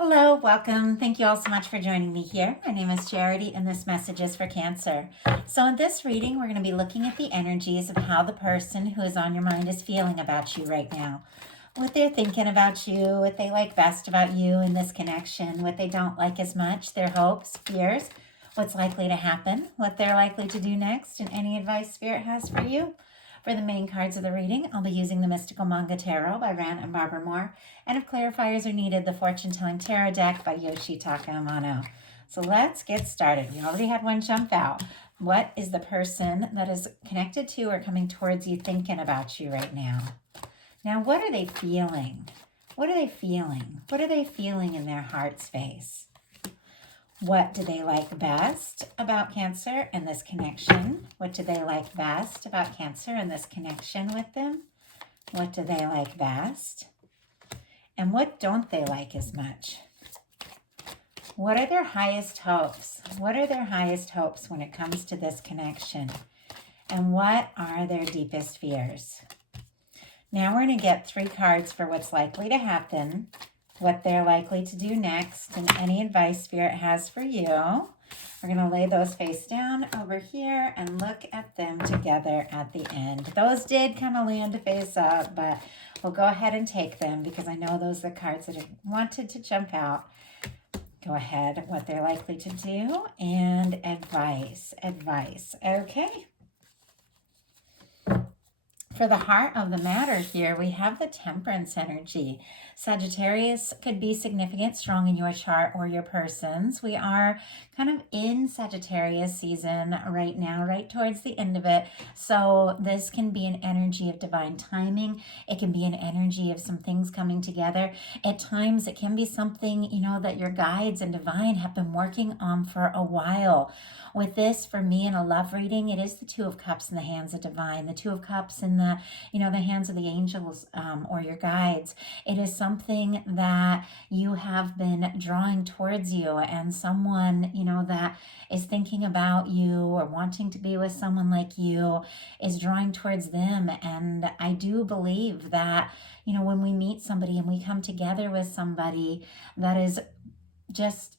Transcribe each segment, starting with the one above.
Hello, welcome. Thank you all so much for joining me here. My name is Charity, and this message is for Cancer. So, in this reading, we're going to be looking at the energies of how the person who is on your mind is feeling about you right now. What they're thinking about you, what they like best about you in this connection, what they don't like as much, their hopes, fears, what's likely to happen, what they're likely to do next, and any advice Spirit has for you. For the main cards of the reading, I'll be using the Mystical Manga Tarot by Ran and Barbara Moore, and if clarifiers are needed, the Fortune Telling Tarot deck by Yoshitaka Amano. So let's get started. We already had one jump out. What is the person that is connected to or coming towards you thinking about you right now? Now, what are they feeling? What are they feeling? What are they feeling in their heart space? What do they like best about Cancer and this connection? What do they like best about Cancer and this connection with them? What do they like best? And what don't they like as much? What are their highest hopes? What are their highest hopes when it comes to this connection? And what are their deepest fears? Now we're going to get 3 cards for what's likely to happen, what they're likely to do next, and any advice Spirit has for you. We're going to lay those face down over here and look at them together at the end. Those did kind of land face up, but we'll go ahead and take them because I know those are the cards that I wanted to jump out. Go ahead, what they're likely to do, and advice. Okay. For the heart of the matter here, we have the Temperance energy. Sagittarius could be significant, strong in your chart or your person's. We are kind of in Sagittarius season right now, right towards the end of it. So this can be an energy of divine timing. It can be an energy of some things coming together. At times, it can be something, that your guides and divine have been working on for a while. With this, for me, in a love reading, it is the Two of Cups in the hands of divine, the Two of Cups in the hands of the angels or your guides. It is something that you have been drawing towards you, and someone, that is thinking about you or wanting to be with someone like you is drawing towards them. And I do believe that, when we meet somebody and we come together with somebody that is just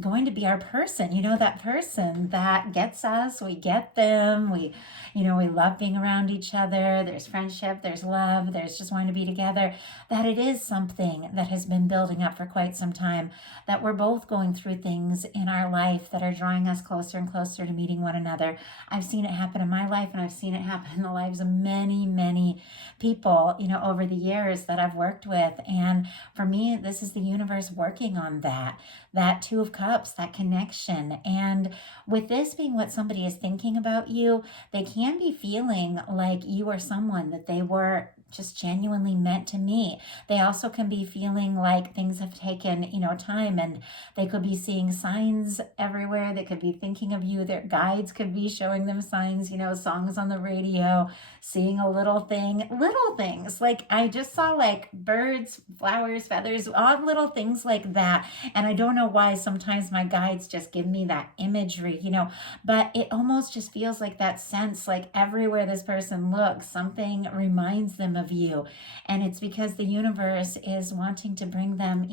going to be our person, that person that gets us, we get them, we love being around each other, there's friendship, there's love, there's just wanting to be together, that it is something that has been building up for quite some time, that we're both going through things in our life that are drawing us closer and closer to meeting one another. I've seen it happen in my life, and I've seen it happen in the lives of many, many people, over the years that I've worked with. And for me, this is the universe working on that Two of Cups, that connection. And with this being what somebody is thinking about you, they can be feeling like you are someone that they were just genuinely meant to meet. They also can be feeling like things have taken, time, and they could be seeing signs everywhere. They could be thinking of you. Their guides could be showing them signs, songs on the radio, seeing little things. Like I just saw like birds, flowers, feathers, odd little things like that. And I don't know why sometimes my guides just give me that imagery, but it almost just feels like that sense, like everywhere this person looks, something reminds them of you. And it's because the universe is wanting to bring them,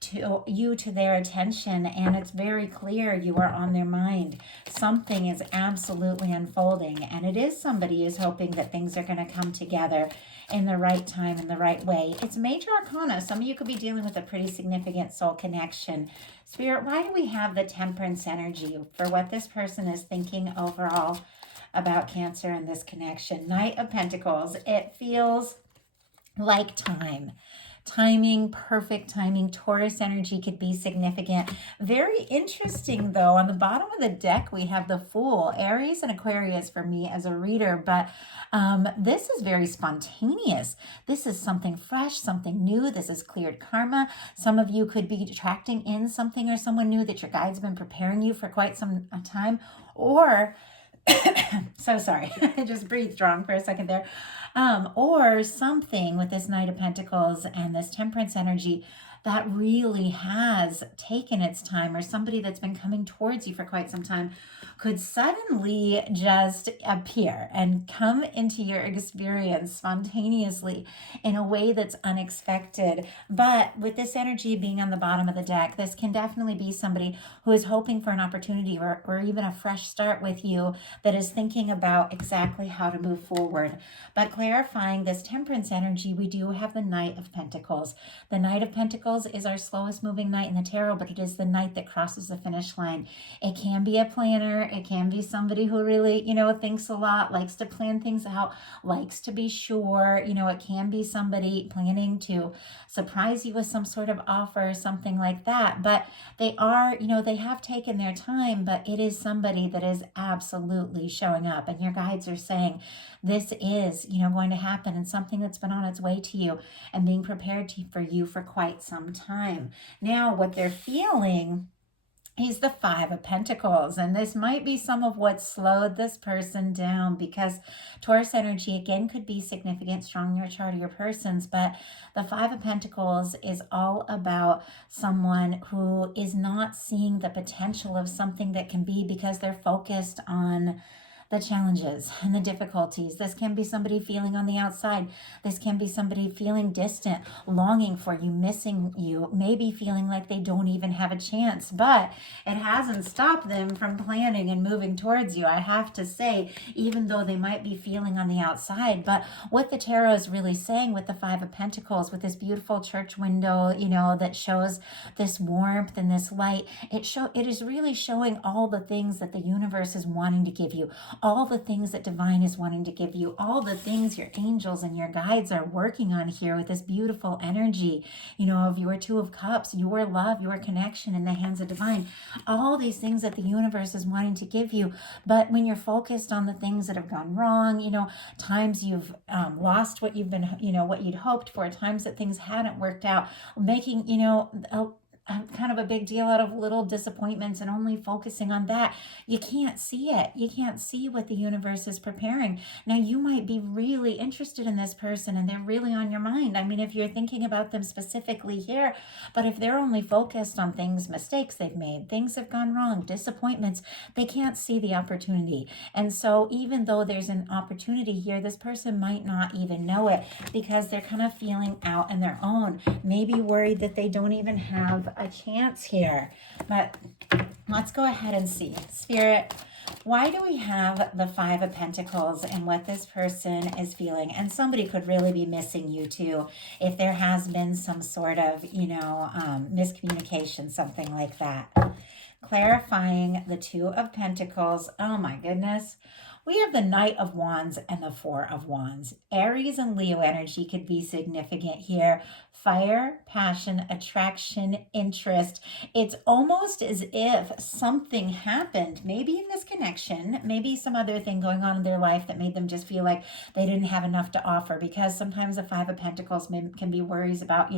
to their attention. And it's very clear you are on their mind. Something is absolutely unfolding. And it is somebody is hoping that things are going to come together in the right time, in the right way. It's major arcana. Some of you could be dealing with a pretty significant soul connection. Spirit, why do we have the Temperance energy for what this person is thinking overall about Cancer and this connection? Knight of Pentacles. It feels like timing, perfect timing. Taurus energy could be significant. Very interesting though, on the bottom of the deck we have the Fool. Aries and Aquarius for me as a reader, but this is very spontaneous. This is something fresh, something new. This is cleared karma. Some of you could be attracting in something or someone new that your guide's been preparing you for quite some time, or so sorry, I just breathed wrong for a second there. Or something with this Knight of Pentacles and this Temperance energy that really has taken its time, or somebody that's been coming towards you for quite some time, could suddenly just appear and come into your experience spontaneously in a way that's unexpected. But with this energy being on the bottom of the deck, this can definitely be somebody who is hoping for an opportunity, or even a fresh start with you, that is thinking about exactly how to move forward. But clarifying this Temperance energy, we do have the Knight of Pentacles. The Knight of Pentacles is our slowest moving knight in the tarot, but it is the knight that crosses the finish line. It can be a planner. It can be somebody who really, thinks a lot, likes to plan things out, likes to be sure. It can be somebody planning to surprise you with some sort of offer or something like that. But they are, they have taken their time, but it is somebody that is absolutely showing up. And your guides are saying, this is, going to happen, and something that's been on its way to you and being prepared for you for quite some time. Now, what they're feeling is the Five of Pentacles, and this might be some of what slowed this person down, because Taurus energy, again, could be significant, strong in your chart or your person's, but the Five of Pentacles is all about someone who is not seeing the potential of something that can be, because they're focused on the challenges and the difficulties. This can be somebody feeling on the outside. This can be somebody feeling distant, longing for you, missing you, maybe feeling like they don't even have a chance, but it hasn't stopped them from planning and moving towards you, I have to say, even though they might be feeling on the outside. But what the tarot is really saying with the Five of Pentacles, with this beautiful church window, that shows this warmth and this light, it is really showing all the things that the universe is wanting to give you, all the things that divine is wanting to give you, all the things your angels and your guides are working on here with this beautiful energy, of your Two of Cups, your love, your connection in the hands of divine, all these things that the universe is wanting to give you. But when you're focused on the things that have gone wrong, times you've lost what you've been, what you'd hoped for, times that things hadn't worked out, making, kind of a big deal out of little disappointments and only focusing on that, you can't see it. You can't see what the universe is preparing. Now, you might be really interested in this person and they're really on your mind. I mean, if you're thinking about them specifically here, but if they're only focused on things, mistakes they've made, things have gone wrong, disappointments, they can't see the opportunity. And so even though there's an opportunity here, this person might not even know it, because they're kind of feeling out on their own, maybe worried that they don't even have a chance here. But let's go ahead and see. Spirit, why do we have the Five of Pentacles and what this person is feeling? And somebody could really be missing you too, if there has been some sort of, miscommunication, something like that. Clarifying the Two of Pentacles. Oh my goodness. We have the Knight of Wands and the Four of Wands. Aries and Leo energy could be significant here. Fire, passion, attraction, interest. It's almost as if something happened, maybe in this connection, maybe some other thing going on in their life that made them just feel like they didn't have enough to offer, because sometimes the Five of Pentacles can be worries about,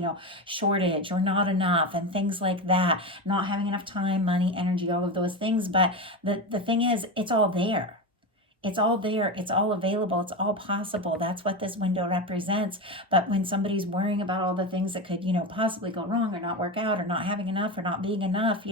shortage or not enough and things like that, not having enough time, money, energy, all of those things. But the thing is, it's all there. It's all there. It's all available. It's all possible. That's what this window represents. But when somebody's worrying about all the things that could, possibly go wrong or not work out or not having enough or not being enough,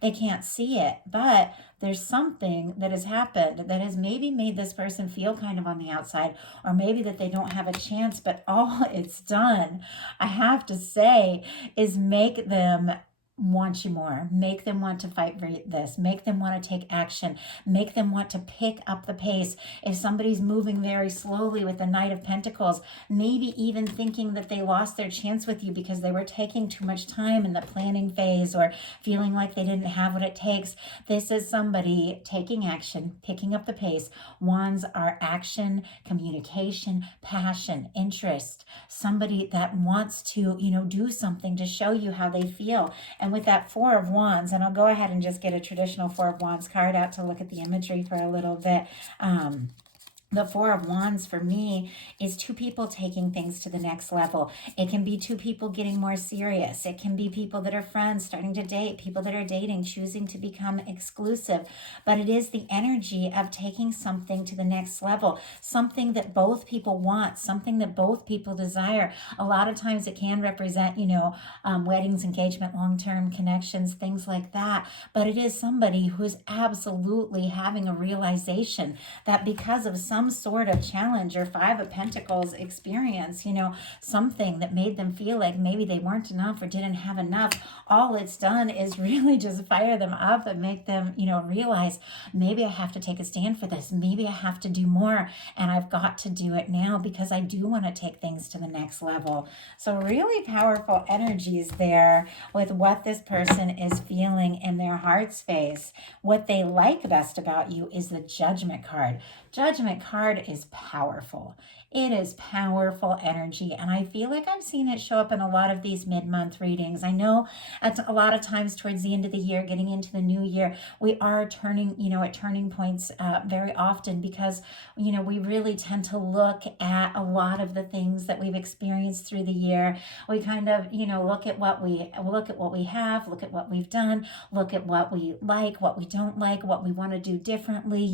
they can't see it. But there's something that has happened that has maybe made this person feel kind of on the outside, or maybe that they don't have a chance. But all it's done, I have to say, is make them want you more, make them want to fight for this, make them want to take action, make them want to pick up the pace. If somebody's moving very slowly with the Knight of Pentacles, maybe even thinking that they lost their chance with you because they were taking too much time in the planning phase, or feeling like they didn't have what it takes, this is somebody taking action, picking up the pace. Wands are action, communication, passion, interest, somebody that wants to, do something to show you how they feel. And with that Four of Wands, and I'll go ahead and just get a traditional Four of Wands card out to look at the imagery for a little bit. The Four of Wands for me is two people taking things to the next level. It can be two people getting more serious. It can be people that are friends starting to date, people that are dating, choosing to become exclusive. But it is the energy of taking something to the next level, something that both people want, something that both people desire. A lot of times it can represent, weddings, engagement, long-term connections, things like that. But it is somebody who's absolutely having a realization that because of some sort of challenge or Five of Pentacles experience, something that made them feel like maybe they weren't enough or didn't have enough, all it's done is really just fire them up and make them, realize maybe I have to take a stand for this. Maybe I have to do more, and I've got to do it now because I do want to take things to the next level. So really powerful energies there with what this person is feeling in their heart space. What they like best about you is the Judgment card. Judgment card is powerful. It is powerful energy, and I feel like I've seen it show up in a lot of these mid-month readings. I know at a lot of times towards the end of the year, getting into the new year, we are turning, at turning points very often because, we really tend to look at a lot of the things that we've experienced through the year. We kind of, look at what we have, look at what we've done, look at what we like, what we don't like, what we want to do differently,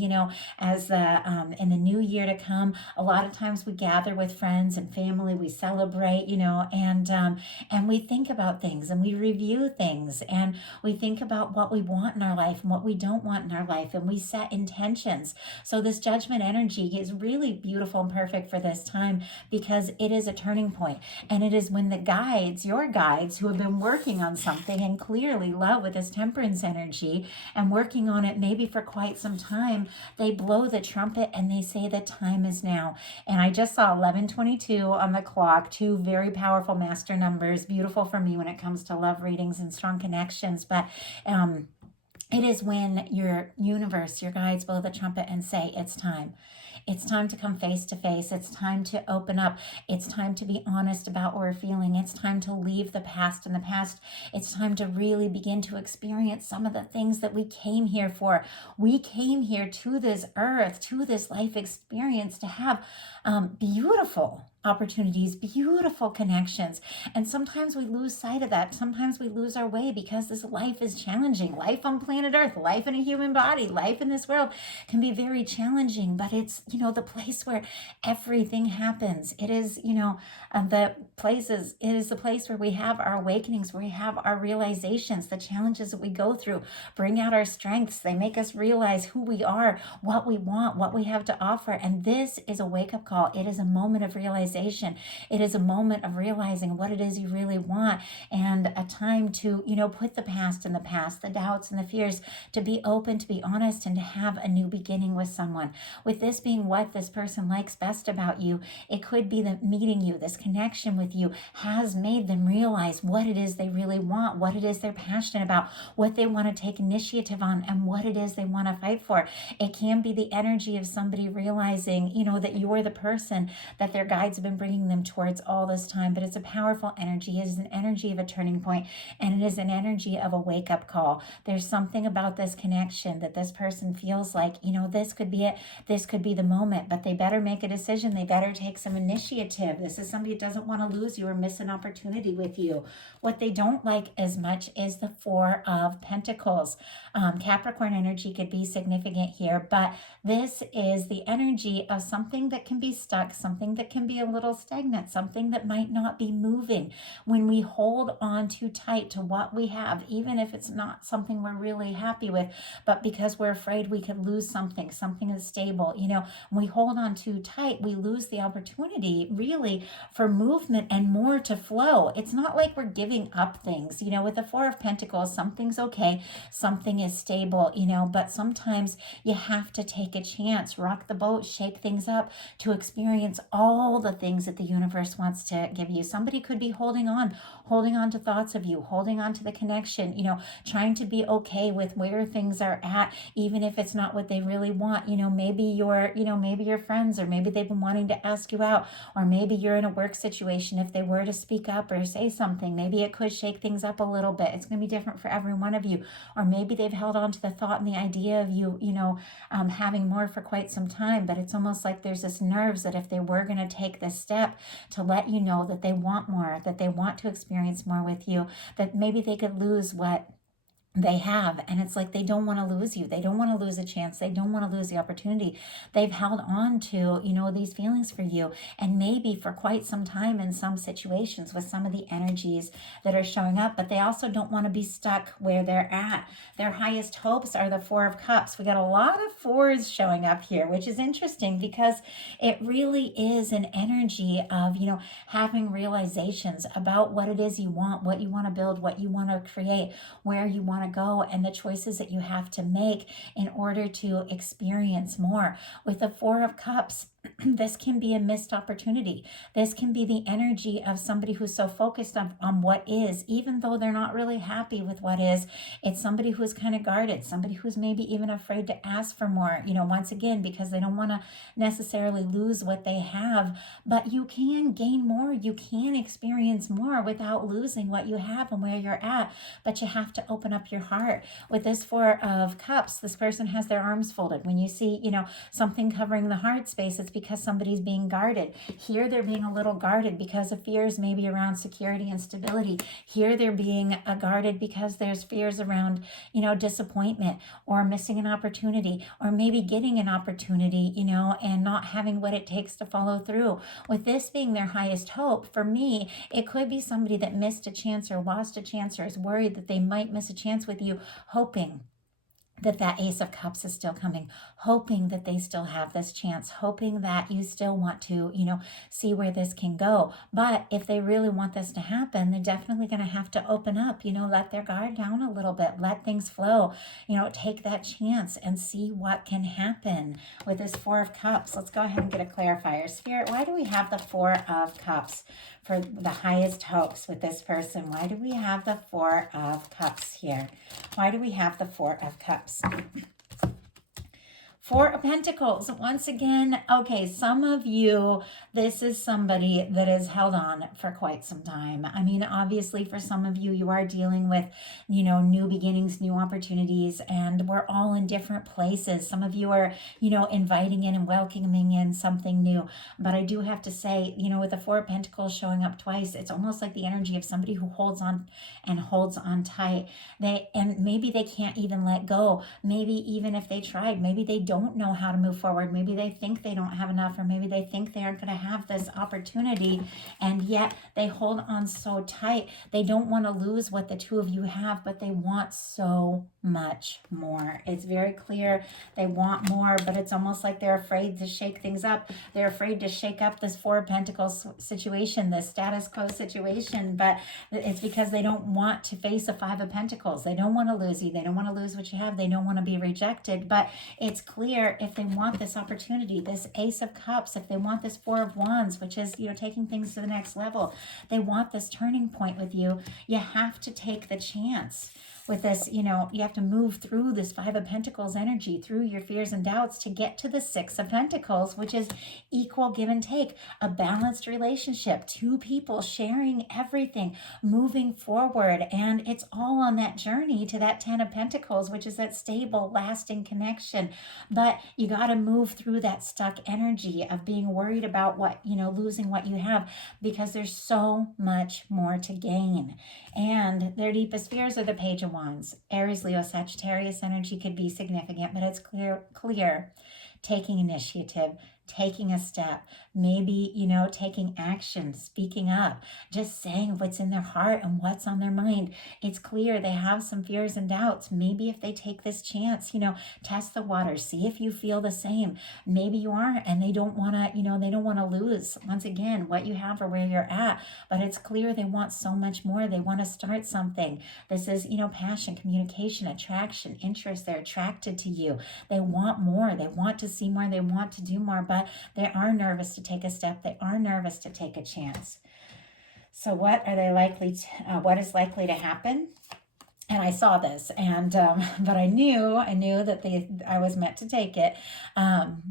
as the in the new year to come. A lot of times we gather with friends and family, we celebrate, and we think about things and we review things and we think about what we want in our life and what we don't want in our life, and we set intentions. So this Judgment energy is really beautiful and perfect for this time because it is a turning point, and it is when the guides, your guides who have been working on something and clearly love with this Temperance energy and working on it maybe for quite some time, they blow the trumpet and they say the time is now. And I just saw 11:22 on the clock, two very powerful master numbers, beautiful for me when it comes to love readings and strong connections. But it is when your universe, your guides blow the trumpet and say it's time. It's time to come face to face. It's time to open up. It's time to be honest about what we're feeling. It's time to leave the past in the past. It's time to really begin to experience some of the things that we came here for. We came here to this earth, to this life experience to have beautiful opportunities, beautiful connections. And sometimes we lose sight of that. Sometimes we lose our way because this life is challenging. Life on planet Earth, life in a human body, life in this world can be very challenging, but it's, the place where everything happens. It is, it is the place where we have our awakenings, where we have our realizations. The challenges that we go through bring out our strengths. They make us realize who we are, what we want, what we have to offer. And this is a wake-up call. It is a moment of realization. It is a moment of realizing what it is you really want, and a time to, put the past in the past, the doubts and the fears, to be open, to be honest, and to have a new beginning with someone. With this being what this person likes best about you, it could be that meeting you, this connection with you, has made them realize what it is they really want, what it is they're passionate about, what they want to take initiative on, and what it is they want to fight for. It can be the energy of somebody realizing, that you're the person that their guides have been bringing them towards all this time. But it's a powerful energy. It is an energy of a turning point, and it is an energy of a wake-up call. There's something about this connection that this person feels like, this could be it. This could be the moment, but they better make a decision. They better take some initiative. This is somebody that doesn't want to lose you or miss an opportunity with you. What they don't like as much is the Four of Pentacles. Capricorn energy could be significant here, but this is the energy of something that can be stuck, something that can be a little stagnant, something that might not be moving. When we hold on too tight to what we have, even if it's not something we're really happy with, but because we're afraid we could lose something is stable, when we hold on too tight, we lose the opportunity really for movement and more to flow. It's not like we're giving up things, with the Four of Pentacles, something's okay, something is stable, but sometimes you have to take a chance, rock the boat, shake things up to experience all the things that the universe wants to give you. Somebody could be holding on to thoughts of you, holding on to the connection, trying to be okay with where things are at, even if it's not what they really want. Maybe maybe your friends, or maybe they've been wanting to ask you out, or maybe you're in a work situation. If they were to speak up or say something, maybe it could shake things up a little bit. It's going to be different for every one of you. Or maybe they've held on to the thought and the idea of you, having more for quite some time, but it's almost like there's this nerves that if they were going to take this step to let you know that they want more, that they want to experience more with you, that maybe they could lose what they have. And it's like they don't want to lose you. They don't want to lose a chance. They don't want to lose the opportunity. They've held on to, these feelings for you, and maybe for quite some time in some situations with some of the energies that are showing up, but they also don't want to be stuck where they're at. Their highest hopes are the Four of Cups. We got a lot of fours showing up here, which is interesting because it really is an energy of, having realizations about what it is you want, what you want to build, what you want to create, where you want to go, and the choices that you have to make in order to experience more. With the Four of Cups, this can be a missed opportunity. This can be the energy of somebody who's so focused on what is, even though they're not really happy with what is. It's somebody who's kind of guarded, somebody who's maybe even afraid to ask for more, once again, because they don't want to necessarily lose what they have. But you can gain more. You can experience more without losing what you have and where you're at. But you have to open up your heart. With this Four of Cups, this person has their arms folded. When you see, something covering the heart space, it's because somebody's being guarded. Here they're being a little guarded because of fears maybe around security and stability. Here they're being guarded because there's fears around, disappointment or missing an opportunity, or maybe getting an opportunity, and not having what it takes to follow through. With this being their highest hope, for me, it could be somebody that missed a chance or lost a chance or is worried that they might miss a chance with you, hoping that Ace of Cups is still coming, hoping that they still have this chance, hoping that you still want to, see where this can go. But if they really want this to happen, they're definitely going to have to open up, let their guard down a little bit, let things flow, take that chance and see what can happen with this Four of Cups. Let's go ahead and get a clarifier. Spirit, why do we have the Four of Cups for the highest hopes with this person? Why do we have the Four of Cups here? Why do we have the Four of Cups? Four of Pentacles, once again, okay, some of you, this is somebody that is held on for quite some time. I mean, obviously for some of you, you are dealing with, new beginnings, new opportunities, and we're all in different places. Some of you are, inviting in and welcoming in something new. But I do have to say, with the Four of Pentacles showing up twice, it's almost like the energy of somebody who holds on and holds on tight. And maybe they can't even let go. Maybe even if they tried, maybe they don't know how to move forward. Maybe they think they don't have enough, or maybe they think they aren't going to have this opportunity, and yet they hold on so tight. They don't want to lose what the two of you have, but they want so much more. It's very clear they want more, but it's almost like they're afraid to shake things up. They're afraid to shake up this Four of Pentacles situation, this status quo situation, but it's because they don't want to face a Five of Pentacles. They don't want to lose you. They don't want to lose what you have. They don't want to be rejected, but it's clear if they want this opportunity, this Ace of Cups, if they want this Four of Wands, which is, taking things to the next level, they want this turning point with you, you have to take the chance. With this, you have to move through this Five of Pentacles energy, through your fears and doubts to get to the Six of Pentacles, which is equal give and take, a balanced relationship, two people sharing everything, moving forward. And it's all on that journey to that Ten of Pentacles, which is that stable, lasting connection. But you got to move through that stuck energy of being worried about what, losing what you have, because there's so much more to gain. And their deepest fears are the Page of Wands. Aries, Leo, Sagittarius energy could be significant, but it's clear taking initiative, taking a step, maybe, taking action, speaking up, just saying what's in their heart and what's on their mind. It's clear they have some fears and doubts. Maybe if they take this chance, test the waters, see if you feel the same. Maybe you aren't, and they don't want to, they don't want to lose, once again, what you have or where you're at. But it's clear they want so much more. They want to start something. This is, passion, communication, attraction, interest. They're attracted to you. They want more. They want to see more. They want to do more. But but they are nervous to take a step. They are nervous to take a chance. So what are they likely to, what is likely to happen? And I saw this, and but I knew that I was meant to take it,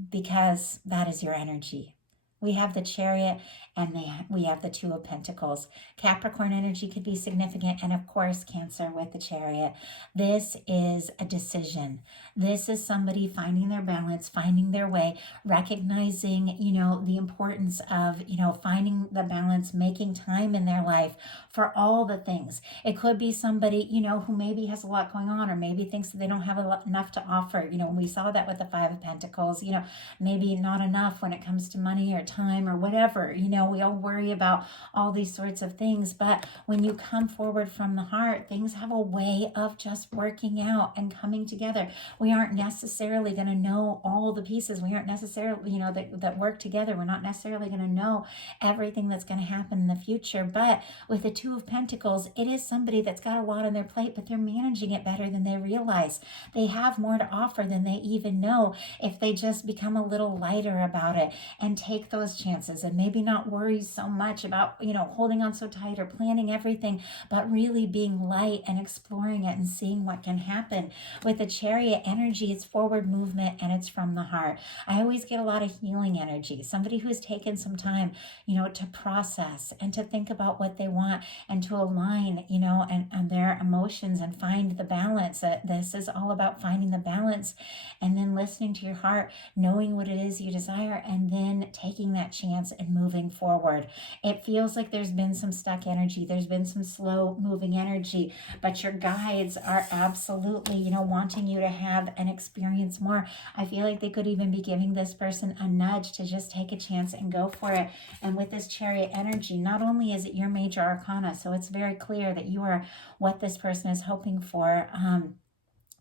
because that is your energy. We have the Chariot, and we have the Two of Pentacles. Capricorn energy could be significant, and of course Cancer with the Chariot. This is a decision. This is somebody finding their balance, finding their way, recognizing, the importance of, finding the balance, making time in their life for all the things. It could be somebody, who maybe has a lot going on, or maybe thinks that they don't have enough to offer. We saw that with the Five of Pentacles, maybe not enough when it comes to money or time or whatever. We all worry about all these sorts of things, but when you come forward from the heart, things have a way of just working out and coming together. We aren't necessarily going to know all the pieces. We aren't necessarily, that work together. We're not necessarily going to know everything that's going to happen in the future. But with the Two of Pentacles, it is somebody that's got a lot on their plate, but they're managing it better than they realize. They have more to offer than they even know if they just become a little lighter about it and take those chances, and maybe not worry so much about, holding on so tight or planning everything, but really being light and exploring it and seeing what can happen. With the Chariot energy, it's forward movement and it's from the heart. I always get a lot of healing energy. Somebody who's taken some time, to process and to think about what they want and to align, and their emotions and find the balance. This is all about finding the balance and then listening to your heart, knowing what it is you desire, and then taking that chance and moving forward. It feels like there's been some stuck energy. There's been some slow moving energy, but your guides are absolutely, wanting you to have and experience more. I feel like they could even be giving this person a nudge to just take a chance and go for it. And with this Chariot energy, not only is it your major arcana, so it's very clear that you are what this person is hoping for.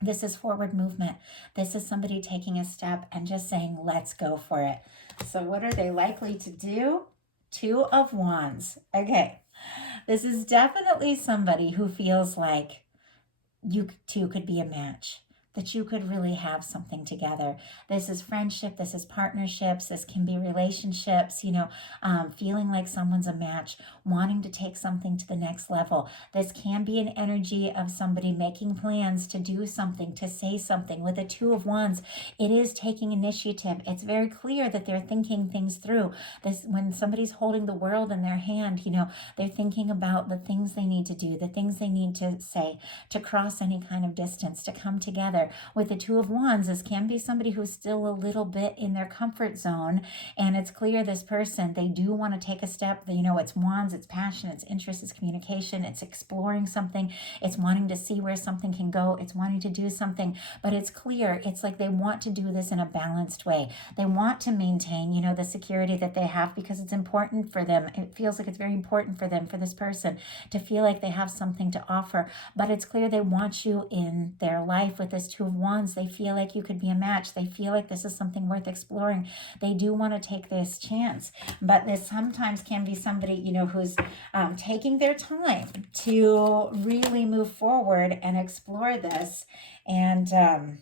This is forward movement. This is somebody taking a step and just saying, let's go for it. So what are they likely to do? Two of Wands. Okay. This is definitely somebody who feels like you two could be a match, that you could really have something together. This is friendship. This is partnerships. This can be relationships, feeling like someone's a match, wanting to take something to the next level. This can be an energy of somebody making plans to do something, to say something. With the Two of Wands, it is taking initiative. It's very clear that they're thinking things through. This, when somebody's holding the world in their hand, they're thinking about the things they need to do, the things they need to say, to cross any kind of distance, to come together. With the Two of Wands, this can be somebody who's still a little bit in their comfort zone, and it's clear this person, they do want to take a step. It's Wands, it's passion, it's interest, it's communication, it's exploring something, it's wanting to see where something can go, it's wanting to do something, but it's clear, it's like they want to do this in a balanced way. They want to maintain, the security that they have, because it's important for them. It feels like it's very important for them, for this person, to feel like they have something to offer, but it's clear they want you in their life. With this Two of Wands, they feel like you could be a match. They feel like this is something worth exploring. They do want to take this chance, but this sometimes can be somebody, who's taking their time to really move forward and explore this, and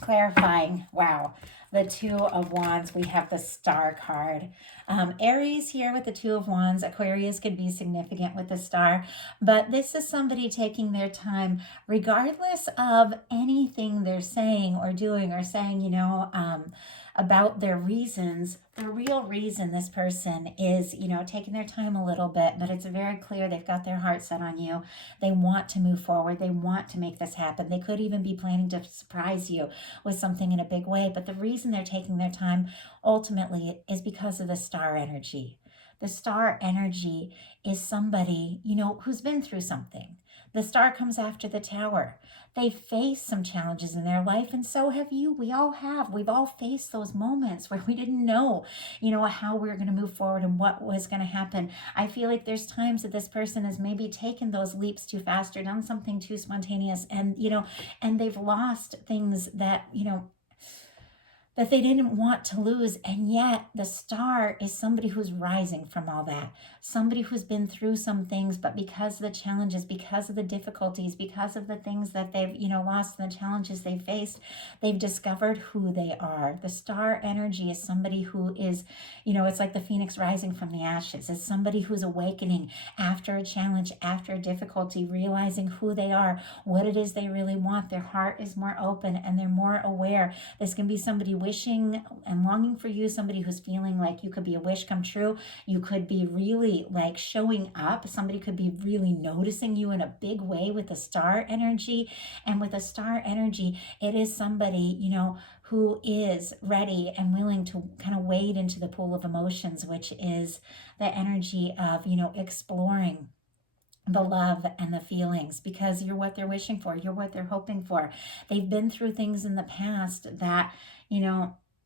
clarifying, wow, the Two of Wands, we have the Star card. Aries here with the Two of Wands. Aquarius could be significant with the Star, but this is somebody taking their time, regardless of anything they're saying or doing, or saying, about their reasons. The real reason this person is, taking their time a little bit, but it's very clear they've got their heart set on you. They want to move forward. They want to make this happen. They could even be planning to surprise you with something in a big way, but the reason they're taking their time ultimately is because of the Star energy. The Star energy is somebody, who's been through something. The Star comes after the Tower. They face some challenges in their life, and so have you. We all have. We've all faced those moments where we didn't know, how we were going to move forward and what was going to happen. I feel like there's times that this person has maybe taken those leaps too fast or done something too spontaneous, and, and they've lost things that, that they didn't want to lose. And yet the star is somebody who's rising from all that, somebody who's been through some things, but because of the challenges, because of the difficulties, because of the things that they've, lost and the challenges they faced, they've discovered who they are. The star energy is somebody who is, it's like the phoenix rising from the ashes. It's somebody who's awakening after a challenge, after a difficulty, realizing who they are, what it is they really want. Their heart is more open and they're more aware. This can be somebody wishing and longing for you, somebody who's feeling like you could be a wish come true. You could be really like showing up. Somebody could be really noticing you in a big way with the star energy. And with the star energy, it is somebody, who is ready and willing to kind of wade into the pool of emotions, which is the energy of, exploring the love and the feelings, because you're what they're wishing for. You're what they're hoping for. They've been through things in the past that,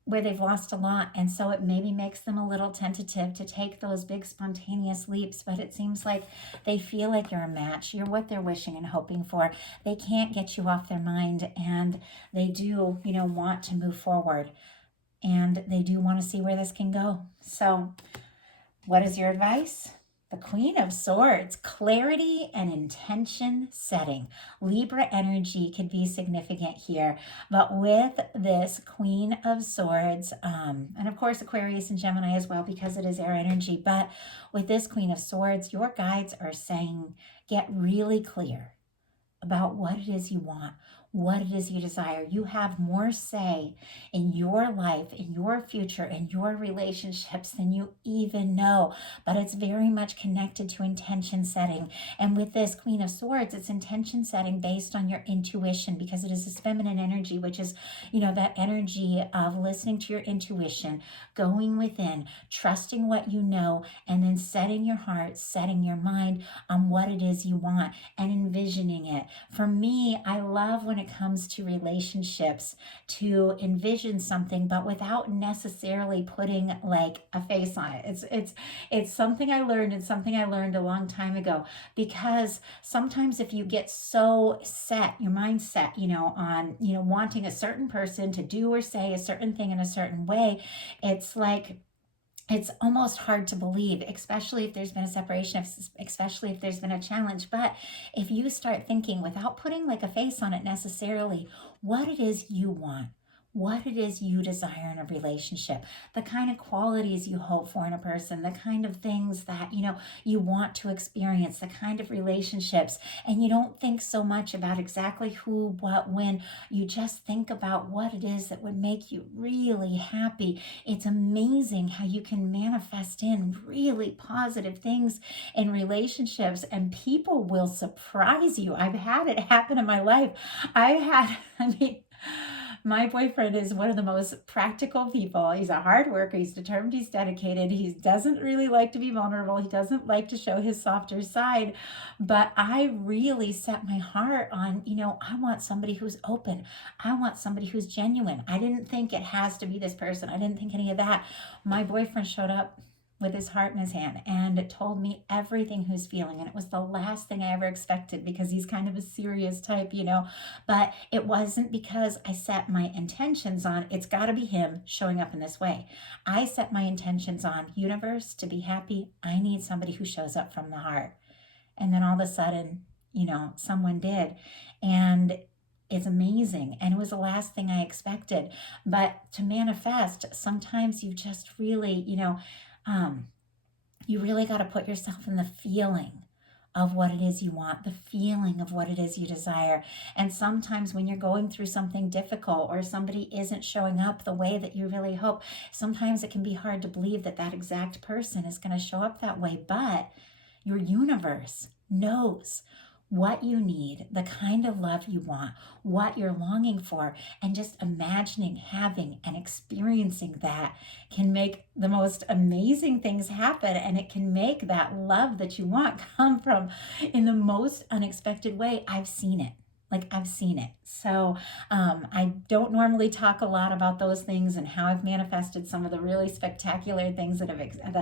where they've lost a lot. And so it maybe makes them a little tentative to take those big spontaneous leaps, but it seems like they feel like you're a match. You're what they're wishing and hoping for. They can't get you off their mind, and they do, want to move forward, and they do want to see where this can go. So what is your advice? The Queen of Swords, clarity and intention setting. Libra energy could be significant here, but with this Queen of Swords, and of course Aquarius and Gemini as well, because it is air energy, but with this Queen of Swords, your guides are saying, get really clear about what it is you want, what it is you desire. You have more say in your life, in your future, in your relationships than you even know. But it's very much connected to intention setting. And with this Queen of Swords, it's intention setting based on your intuition, because it is this feminine energy, which is, that energy of listening to your intuition, going within, trusting what you know, and then setting your heart, setting your mind on what it is you want and envisioning it. For me, I love when it comes to relationships to envision something, but without necessarily putting like a face on it. It's something I learned, and something I learned a long time ago, because sometimes if you get so set, your mindset, on, wanting a certain person to do or say a certain thing in a certain way, it's like, it's almost hard to believe, especially if there's been a separation, especially if there's been a challenge. But if you start thinking without putting like a face on it necessarily, what it is you want, what it is you desire in a relationship, the kind of qualities you hope for in a person, the kind of things that, you want to experience, the kind of relationships. And you don't think so much about exactly who, what, when. You just think about what it is that would make you really happy. It's amazing how you can manifest in really positive things in relationships, and people will surprise you. I've had it happen in my life. My boyfriend is one of the most practical people. He's a hard worker. He's determined. He's dedicated. He doesn't really like to be vulnerable. He doesn't like to show his softer side. But I really set my heart on, I want somebody who's open. I want somebody who's genuine. I didn't think it has to be this person. I didn't think any of that. My boyfriend showed up with his heart in his hand and told me everything he was feeling. And it was the last thing I ever expected, because he's kind of a serious type, but it wasn't because I set my intentions on, it's got to be him showing up in this way. I set my intentions on, universe, to be happy, I need somebody who shows up from the heart. And then all of a sudden, someone did. And it's amazing. And it was the last thing I expected. But to manifest, sometimes you just really, you really got to put yourself in the feeling of what it is you want, the feeling of what it is you desire. And sometimes when you're going through something difficult, or somebody isn't showing up the way that you really hope, sometimes it can be hard to believe that that exact person is going to show up that way. But your universe knows what you need, the kind of love you want, what you're longing for, and just imagining, having, and experiencing that can make the most amazing things happen. And it can make that love that you want come from in the most unexpected way. I've seen it. I've seen it. So I don't normally talk a lot about those things and how I've manifested some of the really spectacular things that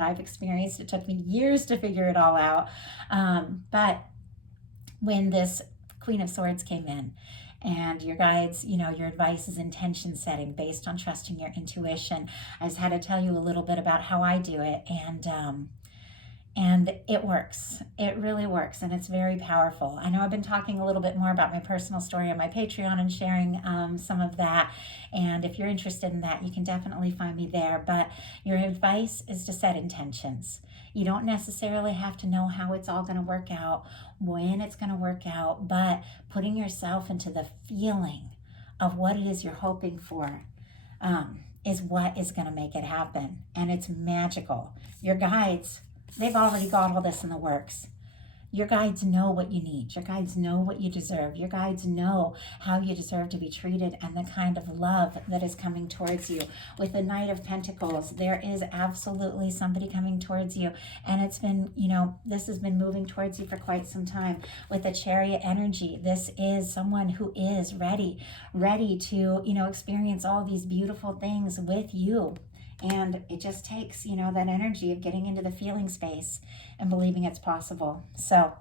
I've experienced. It took me years to figure it all out. But when this Queen of Swords came in, And your guides, you know, your advice is intention setting based on trusting your intuition. I just had to tell you a little bit about how I do it, and it works. It really works, and it's very powerful. I know I've been talking a little bit more about my personal story on my Patreon and sharing some of that. And if you're interested in that, you can definitely find me there. But your advice is to set intentions. You don't necessarily have to know how it's all going to work out, when it's going to work out, but putting yourself into the feeling of what it is you're hoping for is what is going to make it happen. And it's magical. Your guides, they've already got all this in the works. Your guides know what you need. Your guides know what you deserve. Your guides know how you deserve to be treated and the kind of love that is coming towards you. With the Knight of Pentacles, there is absolutely somebody coming towards you. And it's been, you know, this has been moving towards you for quite some time. With the Chariot energy, this is someone who is ready to, you know, experience all these beautiful things with you. And it just takes, you know, that energy of getting into the feeling space and believing it's possible. So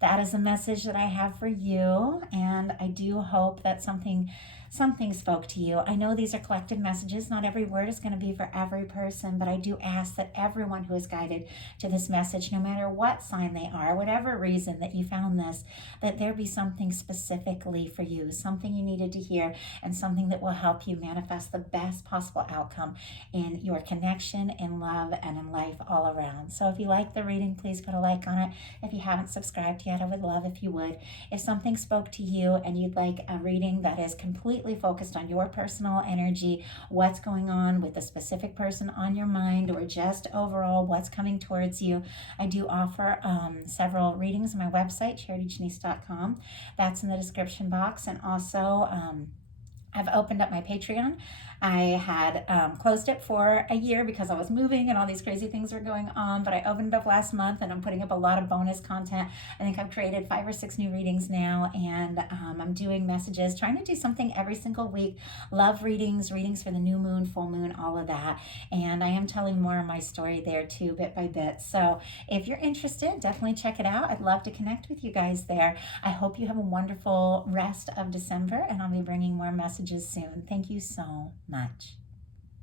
that is the message that I have for you. And I do hope that something spoke to you. I know these are collective messages. Not every word is going to be for every person, but I do ask that everyone who is guided to this message, no matter what sign they are, whatever reason that you found this, that there be something specifically for you, something you needed to hear, and something that will help you manifest the best possible outcome in your connection, in love, and in life all around. So if you like the reading, please put a like on it. If you haven't subscribed yet, I would love if you would. If something spoke to you and you'd like a reading that is completely focused on your personal energy, what's going on with a specific person on your mind, or just overall what's coming towards you, I do offer several readings on my website, charityjanice.com. That's in the description box. And also I've opened up my Patreon. I had closed it for a year because I was moving and all these crazy things were going on, but I opened it up last month and I'm putting up a lot of bonus content. I think I've created 5 or 6 new readings now, and I'm doing messages, trying to do something every single week. Love readings, readings for the new moon, full moon, all of that. And I am telling more of my story there too, bit by bit. So if you're interested, definitely check it out. I'd love to connect with you guys there. I hope you have a wonderful rest of December, and I'll be bringing more messages soon. Thank you so much.